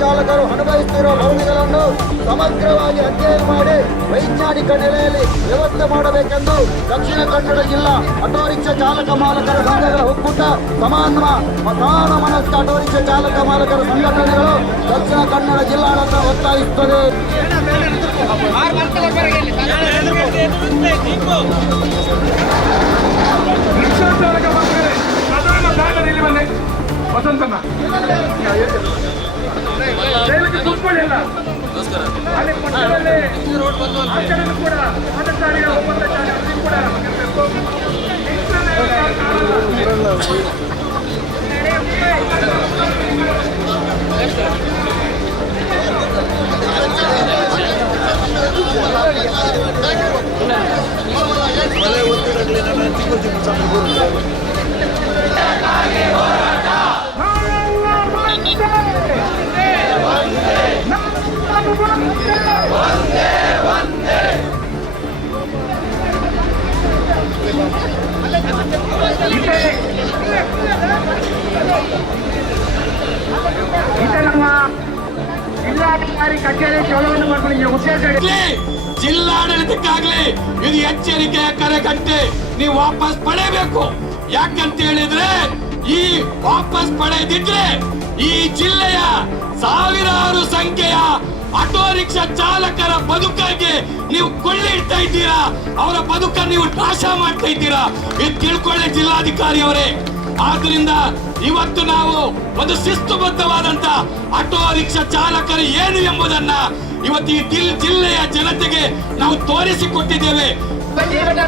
ಚಾಲಕರು ಅನುಭವಿಸುತ್ತಿರುವ ಮೌಲ್ಯಗಳನ್ನು ಸಮಗ್ರವಾಗಿ ಅಧ್ಯಯನ ಮಾಡಿ ವೈಜ್ಞಾನಿಕ ನೆಲೆಯಲ್ಲಿ ವ್ಯವಸ್ಥೆ ಮಾಡಬೇಕೆಂದು ದಕ್ಷಿಣ ಕನ್ನಡ ಜಿಲ್ಲಾ ಆಟೋ ರಿಕ್ಷಾ ಚಾಲಕ ಮಾಲಕರ ಸಂಘಗಳ ಒಕ್ಕೂಟ ಸಮಾನ ಮಧಾನ ಮನಸ್ಕ ಆಟೋ ರಿಕ್ಷಾ ಚಾಲಕ ಮಾಲಕರ ಸಂಘಟನೆಗಳು ದಕ್ಷಿಣ ಕನ್ನಡ ಜಿಲ್ಲಾಡಳಿತ ಒತ್ತಾಯಿಸುತ್ತದೆ. ಪ್ರಧಾನ ವಸಂತನ ದಯವಿಟ್ಟು ಕೂತ್ಕೊಳ್ಳಿಲ್ಲ ಅಲ್ಲಿ ಪಕ್ಕದಲ್ಲಿ ಆ ಕಡೆನೂ ಕೂಡ ಪಾದಚಾರಿಗಳ ಒಪ್ಪಂದ ಚಾಲಕರು ಕೂಡ ಇರ್ಬೇಕು. ಇದೆ ಕಚೇರಿ ಮಾಡ್ಕೊಳ್ಳಿ ಜಿಲ್ಲಾಡಳಿತಕ್ಕಾಗ್ಲಿ ಇದು ಎಚ್ಚರಿಕೆಯ ಕರೆಗಂಟೆ. ನೀವು ವಾಪಸ್ ಪಡೆಯಬೇಕು. ಯಾಕಂತ ಹೇಳಿದ್ರೆ ಈ ವಾಪಸ್ ಪಡೆದಿದ್ರೆ ಈ ಜಿಲ್ಲೆಯ ಸಾವಿರಾರು ಸಂಖ್ಯೆಯ ಆಟೋ ರಿಕ್ಷಾ ಚಾಲಕರ ಬದುಕಿಗೆ ನೀವು ಕೊಳ್ಳಿಡ್ತಾ ಇದ್ದೀರಾ? ಅವರ ಬದುಕನ್ನು ನೀವು ನಾಶ ಮಾಡ್ತಾ ಇದ್ದೀರಾ? ಇದು ತಿಳ್ಕೊಳ್ಳಿ ಜಿಲ್ಲಾಧಿಕಾರಿ ಅವರೇ ಆದ್ರಿಂದ ಇವತ್ತು ನಾವು ಒಂದು ಶಿಸ್ತುಬದ್ಧವಾದಂತ ಆಟೋ ರಿಕ್ಷಾ ಚಾಲಕರು ಏನು ಎಂಬುದನ್ನ ಇವತ್ತು ಈ ಜಿಲ್- ಜಿಲ್ಲೆಯ ಜನತೆಗೆ ನಾವು ತೋರಿಸಿಕೊಟ್ಟಿದ್ದೇವೆ. ಬೇಕಾದ